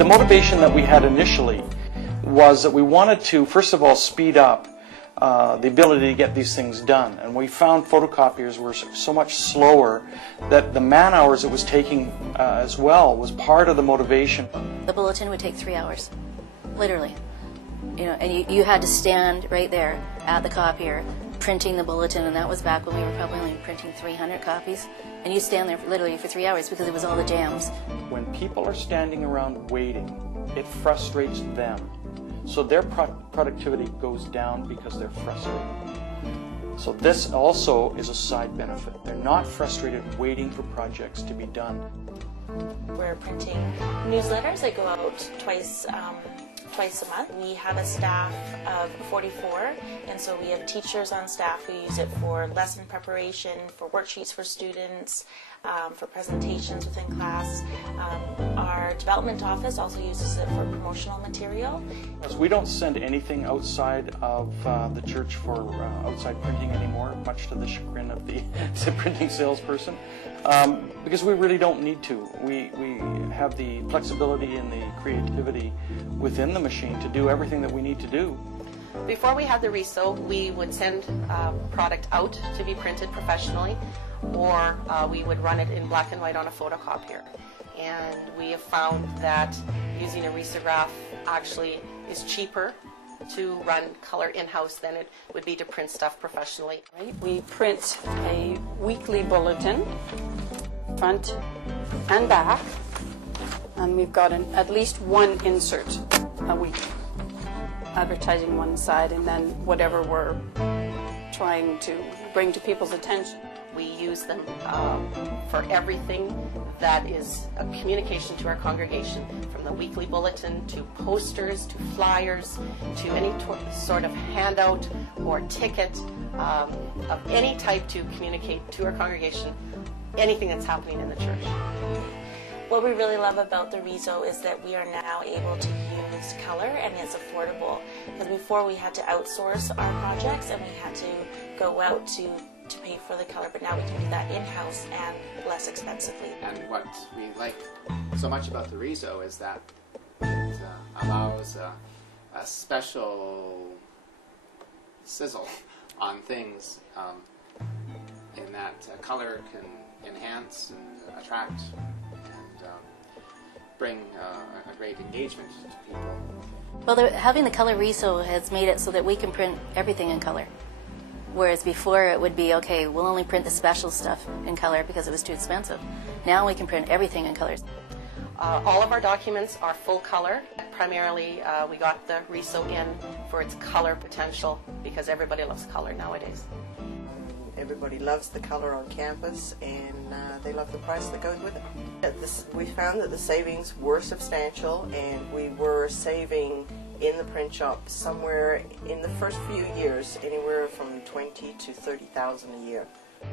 The motivation that we had initially was that we wanted to, first of all, speed up the ability to get these things done. And we found photocopiers were so much slower that the man hours it was taking as well was part of the motivation. The bulletin would take 3 hours, literally. You know, and you had to stand right there at the copier printing the bulletin, and that was back when we were probably only printing 300 copies. And you stand there literally for 3 hours because it was all the jams. When people are standing around waiting, it frustrates them. So their productivity goes down because they're frustrated. So this also is a side benefit. They're not frustrated waiting for projects to be done. We're printing newsletters that go out twice a month. We have a staff of 44, and so we have teachers on staff who use it for lesson preparation, for worksheets for students, for presentations within class. Our development office also uses it for promotional material. We don't send anything outside of the church for outside printing anymore, much to the chagrin of the printing salesperson, because we really don't need to. We have the flexibility and the creativity within the machine to do everything that we need to do. Before we had the RISO, we would send product out to be printed professionally, or we would run it in black and white on a photocopier. And we have found that using a risograph actually is cheaper to run color in-house than it would be to print stuff professionally. Right? We print a weekly bulletin, front and back, and we've got at least one insert a week, advertising one side, and then whatever we're trying to bring to people's attention. We use them for everything that is a communication to our congregation, from the weekly bulletin to posters to flyers to any sort of handout or ticket of any type to communicate to our congregation anything that's happening in the church. What we really love about the RISO is that we are now able to use color, and it's affordable. Because before we had to outsource our projects and we had to go out to pay for the color, but now we can do that in-house and less expensively. And what we like so much about the RISO is that it allows a special sizzle on things in that color can enhance and attract and bring a great engagement to people. Well, having the color RISO has made it so that we can print everything in color. Whereas before it would be, okay, we'll only print the special stuff in color because it was too expensive. Now we can print everything in colors. All of our documents are full color. Primarily, we got the RISO in for its color potential because everybody loves color nowadays. Everybody loves the color on campus, and they love the price that goes with it. We found that the savings were substantial, and we were saving in the print shop somewhere in the first few years, anywhere from $20,000 to $30,000 a year.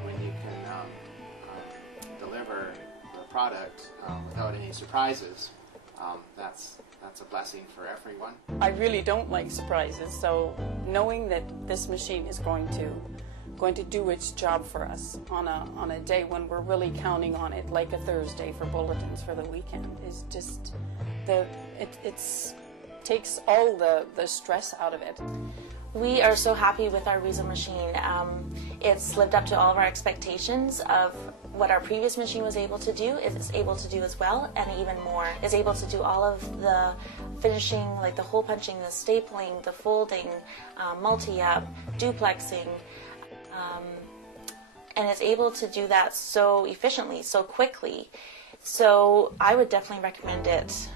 When you can deliver the product without any surprises, that's a blessing for everyone. I really don't like surprises, so knowing that this machine is going to do its job for us on a day when we're really counting on it, like a Thursday for bulletins for the weekend, is just it's takes all the stress out of it. We are so happy with our RISO machine. It's lived up to all of our expectations of what our previous machine was able to do. It's able to do as well, and even more. It's able to do all of the finishing, like the hole punching, the stapling, the folding, multi-up, duplexing, and it's able to do that so efficiently, so quickly. So I would definitely recommend it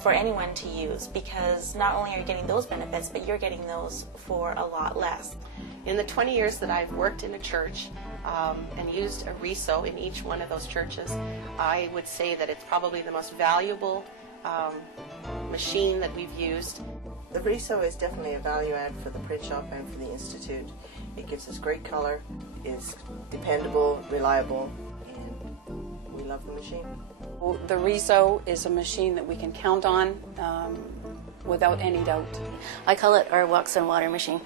for anyone to use, because not only are you getting those benefits, but you're getting those for a lot less. In the 20 years that I've worked in a church and used a RISO in each one of those churches, I would say that it's probably the most valuable machine that we've used. The RISO is definitely a value add for the print shop and for the Institute. It gives us great color, is dependable, reliable, and we love the machine. The RISO is a machine that we can count on without any doubt. I call it our Walks on Water machine.